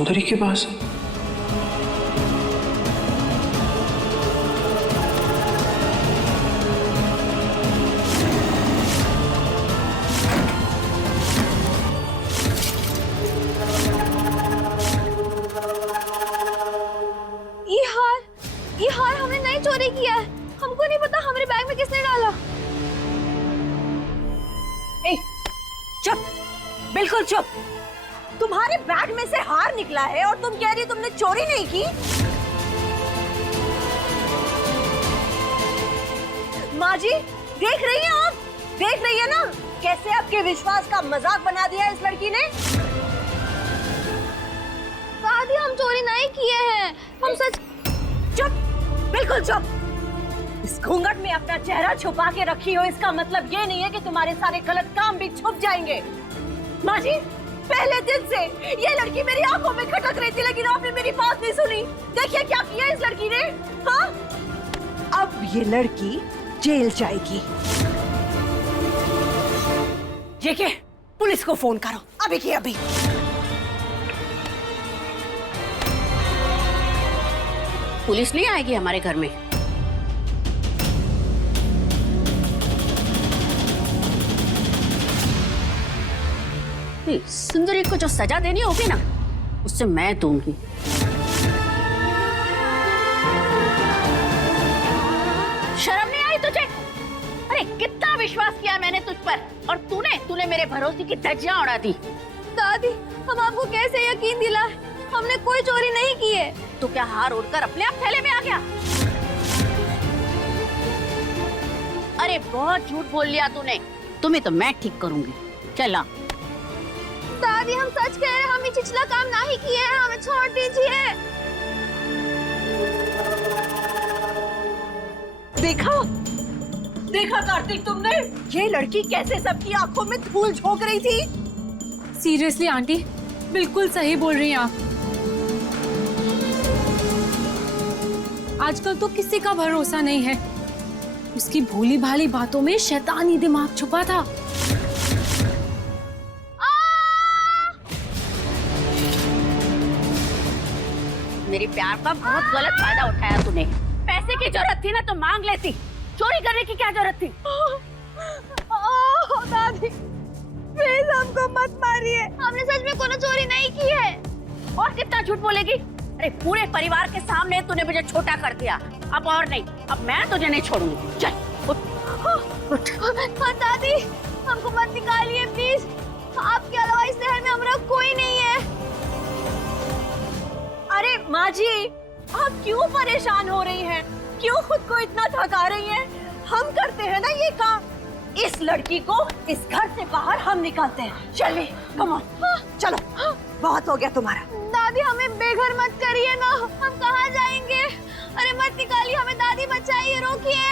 सुंदरी के पास है। ये हार हमने नहीं चोरी किया है। हमको नहीं पता हमारे बैग में किसने डाला। ए, चुप, बिल्कुल चुप। तुम्हारे बैग में से हार निकला है और तुम कह रही हो तुमने चोरी नहीं की। माँ जी देख रही हैं आप, देख रही है ना कैसे आपके विश्वास का मजाक बना दिया इस लड़की ने। दादी हम चोरी नहीं किए हैं, हम सच। चुप, बिल्कुल चुप। इस घूंघट में अपना चेहरा छुपा के रखी हो इसका मतलब ये नहीं है कि तुम्हारे सारे गलत काम भी छुप जाएंगे। माँ जी पहले दिन से ये लड़की मेरी आंखों में खटक रही थी लेकिन आपने मेरी बात नहीं सुनी। देखिए क्या किया इस लड़की ने। हाँ अब ये लड़की जेल जाएगी। ये क्या, पुलिस को फोन करो अभी की अभी। पुलिस नहीं आएगी हमारे घर में। सुंदरी को जो सजा देनी होगी ना उससे मैं दूंगी। शर्म नहीं आई तुझे? अरे कितना विश्वास किया मैंने तुझ पर और तूने मेरे भरोसे की धज्जियां उड़ा दी। दादी हम आपको कैसे यकीन दिलाए, हमने कोई चोरी नहीं की है। तो क्या हार उड़कर अपने आप थैले में आ गया? अरे बहुत झूठ बोल लिया तूने। तुम्हें तो मैं ठीक करूंगी। चला दादी हम सच कह रहे हैं, हम ये छिछला काम नहीं किए हैं, हमें छोड़ दीजिए। देखा देखा कार्तिक तुमने, ये लड़की कैसे सबकी आंखों में धूल झोंक रही थी। सीरियसली आंटी बिल्कुल सही बोल रही हैं आप। आजकल तो किसी का भरोसा नहीं है। उसकी भोली भाली बातों में शैतानी दिमाग छुपा था। मेरी प्यार का बहुत गलत फायदा उठाया तूने। पैसे की जरूरत थी ना तो मांग लेती, चोरी करने की क्या जरूरत थी? दादी प्लीज हमको मत मारिए, हमने सच में कोई चोरी नहीं की है। और कितना झूठ बोलेगी? अरे पूरे परिवार के सामने तूने मुझे छोटा कर दिया। अब और नहीं, अब मैं तुझे नहीं छोड़ूंगी। चल उठ। हाँ दादी हमको मत निकालिए प्लीज, आपके अलावा इस शहर में हमारा कोई नहीं है। अरे माँ जी आप क्यों परेशान हो रही हैं? क्यों खुद को इतना थका रही हैं? हम करते हैं ना ये काम। इस लड़की को इस घर से बाहर हम निकालते हैं। चलिए कम ऑन, चलो बहुत हो गया तुम्हारा। दादी हमें बेघर मत करिए ना, हम कहाँ जाएंगे? अरे मत निकालिए हमें, दादी बचाइए, रोकिए।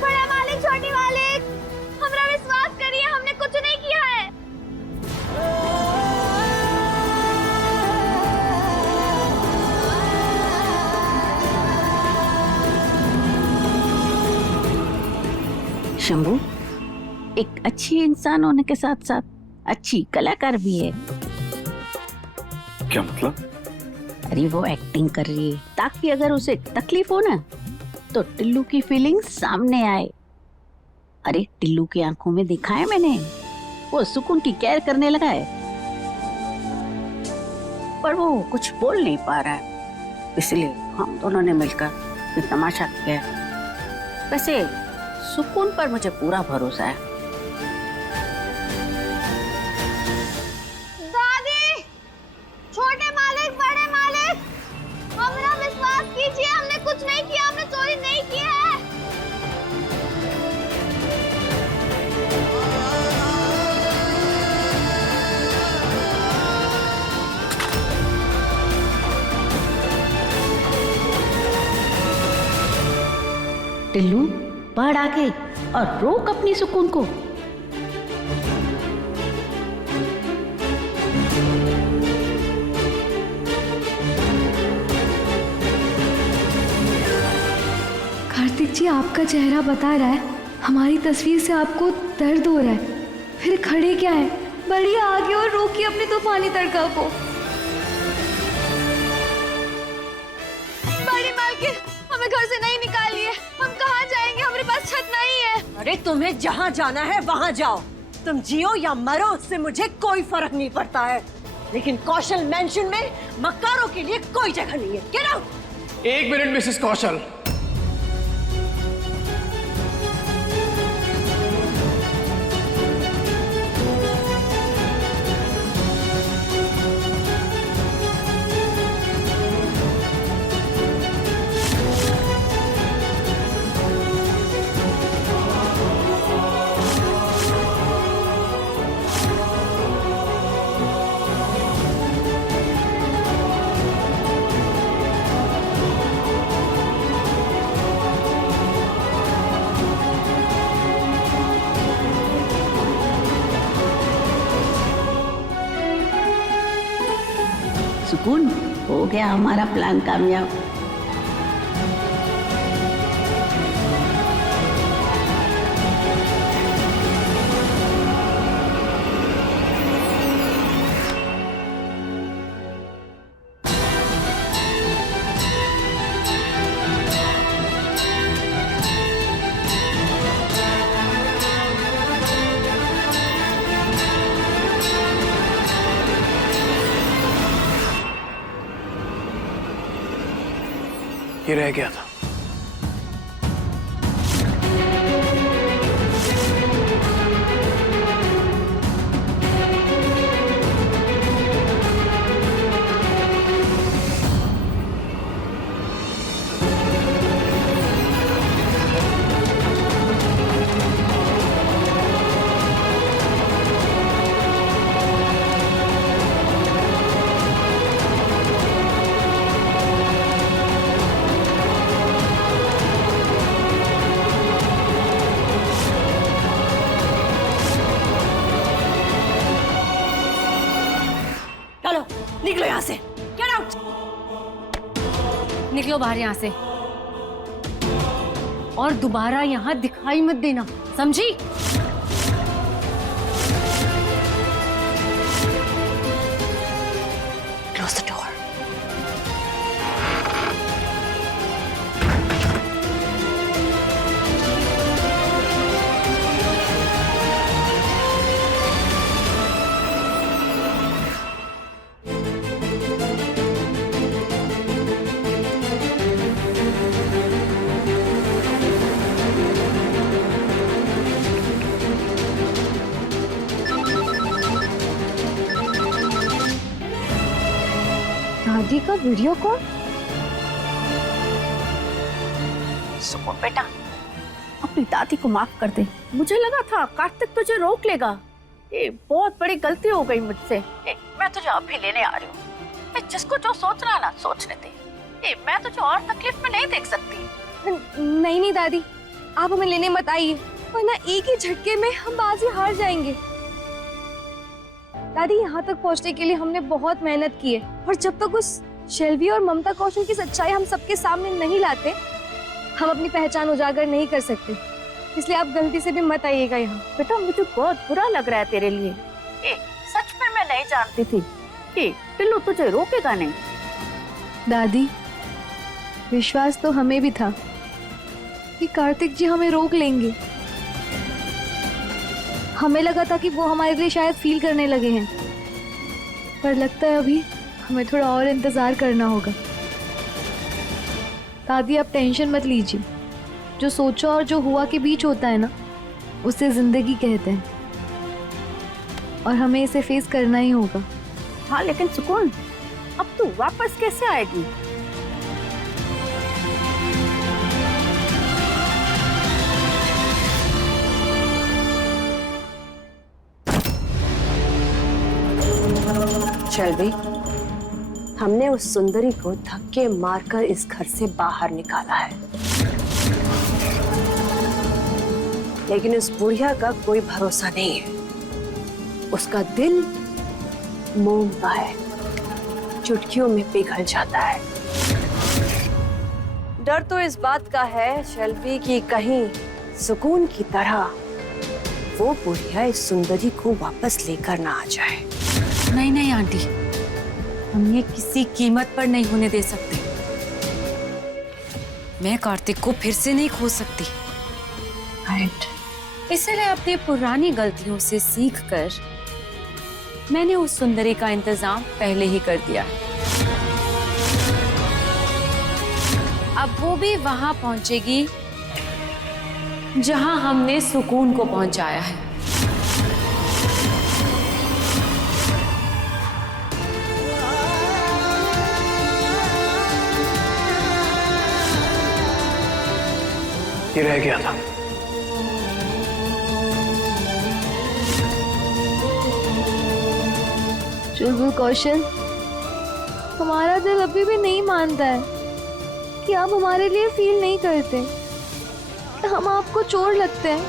बड़ा मालिक छोटी मालिक हमरा विश्वास करिए, हमने कुछ नहीं किया है। शंभू एक अच्छी इंसान होने के साथ साथ अच्छी कलाकार भी है। क्या मतलब? अरे वो एक्टिंग कर रही है ताकि अगर उसे तकलीफ हो ना तो टिल्लू की फीलिंग सामने आए। अरे टिल्लू की आंखों में देखा है मैंने, वो सुकून की केयर करने लगा है पर वो कुछ बोल नहीं पा रहा है, इसलिए हम दोनों ने मिलकर ये तमाशा किया है। वैसे सुकून पर मुझे पूरा भरोसा है। दादी छोटे मालिक बड़े मालिक हमरा विश्वास कीजिए, हमने कुछ नहीं किया, हमने चोरी नहीं की है। टिल्लू बढ़ आगे और रोक अपनी सुकून को। कार्तिक जी आपका चेहरा बता रहा है हमारी तस्वीर से आपको दर्द हो रहा है, फिर खड़े क्या है, बढ़िए आगे और रोकिए अपनी तूफानी तड़का को। बड़ी मालकिन, हमें घर से नहीं निकालिए, हम कहाँ जाएंगे, हमारे पास छत नहीं है। अरे तुम्हें जहाँ जाना है वहाँ जाओ, तुम जियो या मरो उससे मुझे कोई फर्क नहीं पड़ता है, लेकिन कौशल मेंशन में मक्कारों के लिए कोई जगह नहीं है। Get out. 1 मिनट मिसेस कौशल। सुकून, हो गया हमारा प्लान कामयाब। ये रह गया था। चलो निकलो यहाँ से। Get out. निकलो बाहर यहाँ से और दोबारा यहाँ दिखाई मत देना, समझी? Close the door. दादी का वीडियो कॉल। सुकून बेटा, अपनी दादी को माफ कर दे। मुझे लगा था कार्तिक तुझे रोक लेगा, ये बहुत बड़ी गलती हो गई मुझसे। मैं तुझे अभी लेने आ रही हूँ। मैं जिसको जो सोच रहा ना सोचने दे। मैं तुझे और तकलीफ में नहीं देख सकती। नहीं नहीं दादी, आप हमें लेने मत आइए, वरना एक ही झटके में हम बाजी हार जाएंगे। दादी, यहाँ तक पहुँचने के लिए हमने बहुत मेहनत की है, और जब तक उस शेल्वी और ममता कौशल की सच्चाई हम सबके सामने नहीं लाते, हम अपनी पहचान उजागर नहीं कर सकते। इसलिए आप गलती से भी मत आइएगा यहाँ। बेटा, मुझे बहुत बुरा लग रहा है तेरे लिए। सच में मैं नहीं जानती थी कि टिल्लू तुझे रोकेगा नहीं। दादी, विश्वास तो हमें भी था कि कार्तिक जी हमें रोक लेंगे। हमें लगा था कि वो हमारे लिए शायद फील करने लगे हैं, पर लगता है अभी हमें थोड़ा और इंतजार करना होगा। दादी, आप टेंशन मत लीजिए। जो सोचा और जो हुआ के बीच होता है ना, उसे जिंदगी कहते हैं, और हमें इसे फेस करना ही होगा। हाँ, लेकिन सुकून, अब तू वापस कैसे आएगी? शेल्वी, हमने उस सुंदरी को धक्के मारकर इस घर से बाहर निकाला है, लेकिन उस बुढ़िया का कोई भरोसा नहीं है। उसका दिल मोम का है, चुटकियों में पिघल जाता है। डर तो इस बात का है शेल्वी कि कहीं सुकून की तरह वो बुढ़िया इस सुंदरी को वापस लेकर ना आ जाए। नहीं नहीं आंटी, हम ये किसी कीमत पर नहीं होने दे सकते। मैं कार्तिक को फिर से नहीं खो सकती। इसलिए अपनी पुरानी गलतियों से सीखकर मैंने उस सुंदरी का इंतजाम पहले ही कर दिया। अब वो भी वहां पहुंचेगी जहां हमने सुकून को पहुंचाया है। ये रह गया था। चुलबुल कौशल, हमारा दिल अभी भी नहीं मानता है कि आप हमारे लिए फील नहीं करते, कि हम आपको चोट लगते हैं।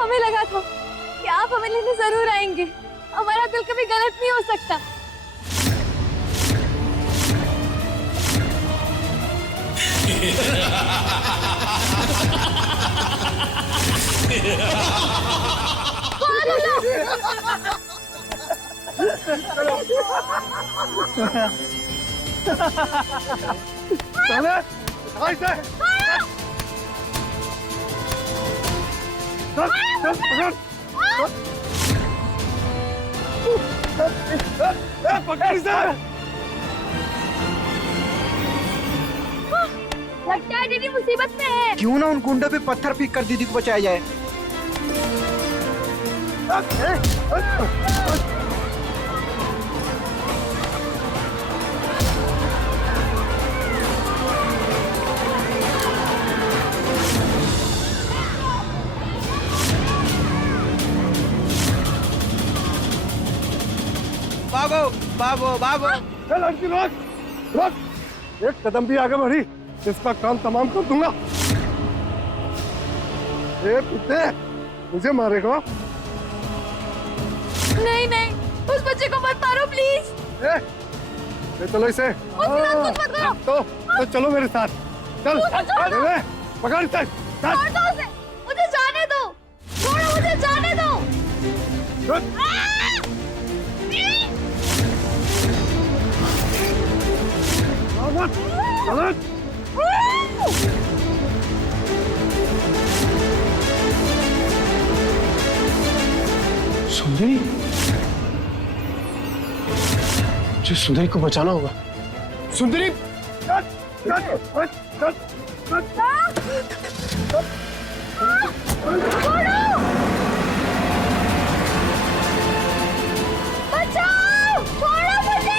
हमें लगा था कि आप हमें लेने जरूर आएंगे। हमारा दिल कभी गलत नहीं हो सकता। लगता है दीदी मुसीबत में है। क्यों ना उन गुंडों पे पत्थर फेंक कर दीदी को बचाया जाए। भागो भागो भागो। लड़की रोक रोक, एक कदम भी आगे बढ़ी इसका काम तमाम कर दूंगा। ए कुत्ते, मुझे मारेगा? नहीं नहीं, उस बच्चे को मत मारो प्लीज। ले चलो इसे। कुछ मत करो। तो चलो मेरे साथ। चल ले, पकड़ इसे। चल। छोड़ दो उसे, मुझे जाने दो। छोड़ो, मुझे जाने दो। सुंदरी, मुझे सुंदरी को बचाना होगा। सुंदरी, बचाओ, छोड़ो मुझे।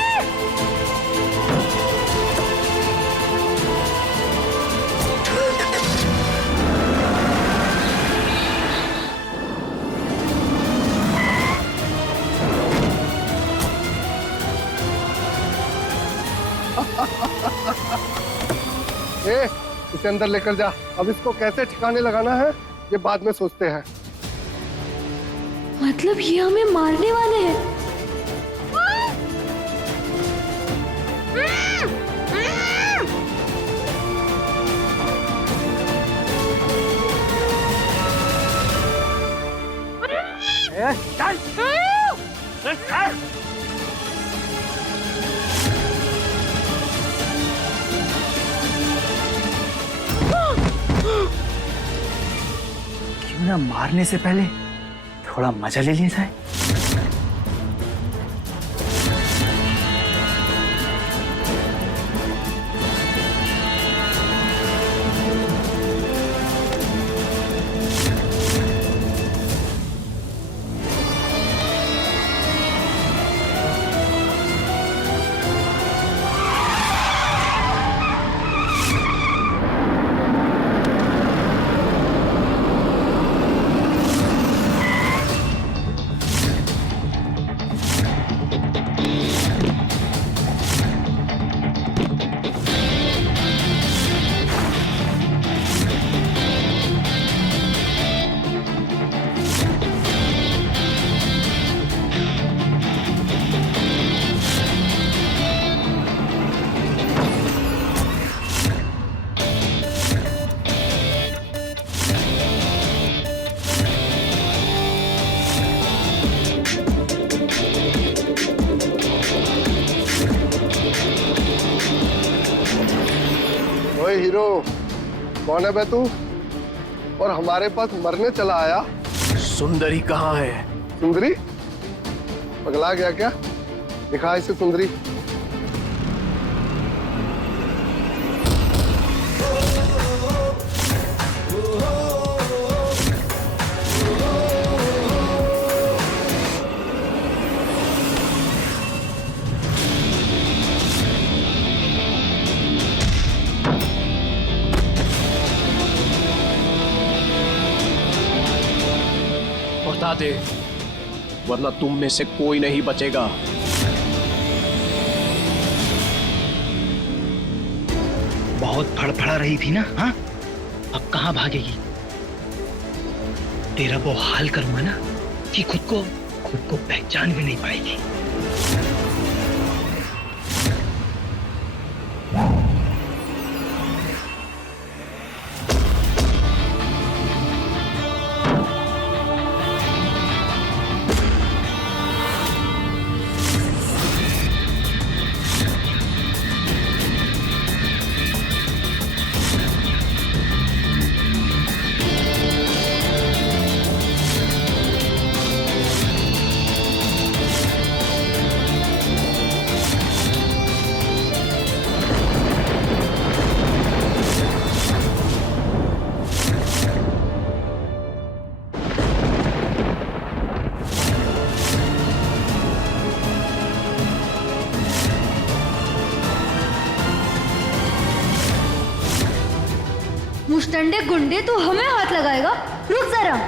इसे अंदर लेकर जा। अब इसको कैसे ठिकाने लगाना है ये बाद में सोचते हैं। मतलब ये हमें मारने वाले हैं। क्यों ना मारने से पहले थोड़ा मजा ले लिया जाए। हीरो। कौन है बे तू? और हमारे पास मरने चला आया? सुंदरी कहाँ है? सुंदरी? पगला गया क्या? दिखा इसे सुंदरी। बता दे, वरना तुम में से कोई नहीं बचेगा। बहुत फड़फड़ा रही थी ना, हाँ? अब कहाँ भागेगी? तेरा वो हाल करूंगा ना कि खुद को पहचान भी नहीं पाएगी। मुश्तंडे गुंडे, तू हमें हाथ लगाएगा? रुक जरा।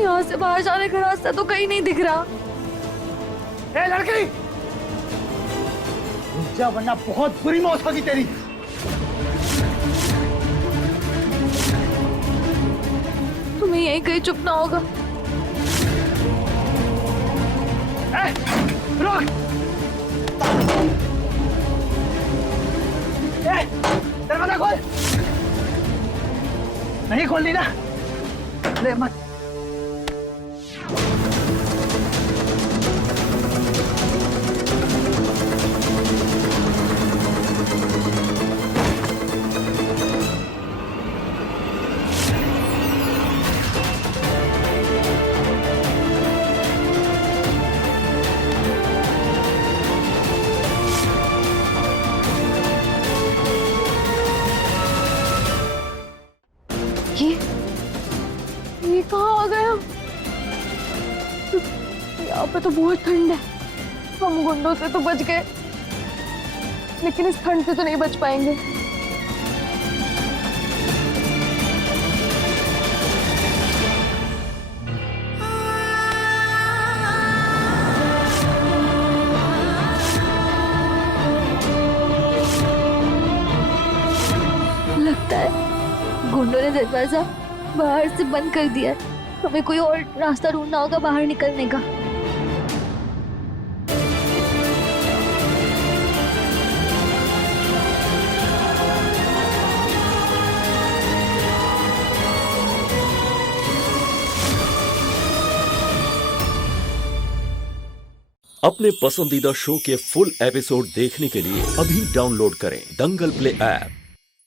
यहाँ से बाहर जाने का रास्ता तो कहीं नहीं दिख रहा। ए लड़की, रुक जा वरना बहुत बुरी मौत होगी तेरी। तुम्हें यहीं कहीं चुपना होगा। ए, रुक! ए, दरवाजा खोल। नहीं खोलनी ना? ले मत। यहाँ पे तो बहुत ठंड है। हम गुंडों से तो बच गए, लेकिन इस ठंड से तो नहीं बच पाएंगे। लगता है गुंडों ने दरवाजा बाहर से बंद कर दिया है। हमें कोई और रास्ता ढूंढना होगा बाहर निकलने का। अपने पसंदीदा शो के फुल एपिसोड देखने के लिए अभी डाउनलोड करें दंगल प्ले ऐप।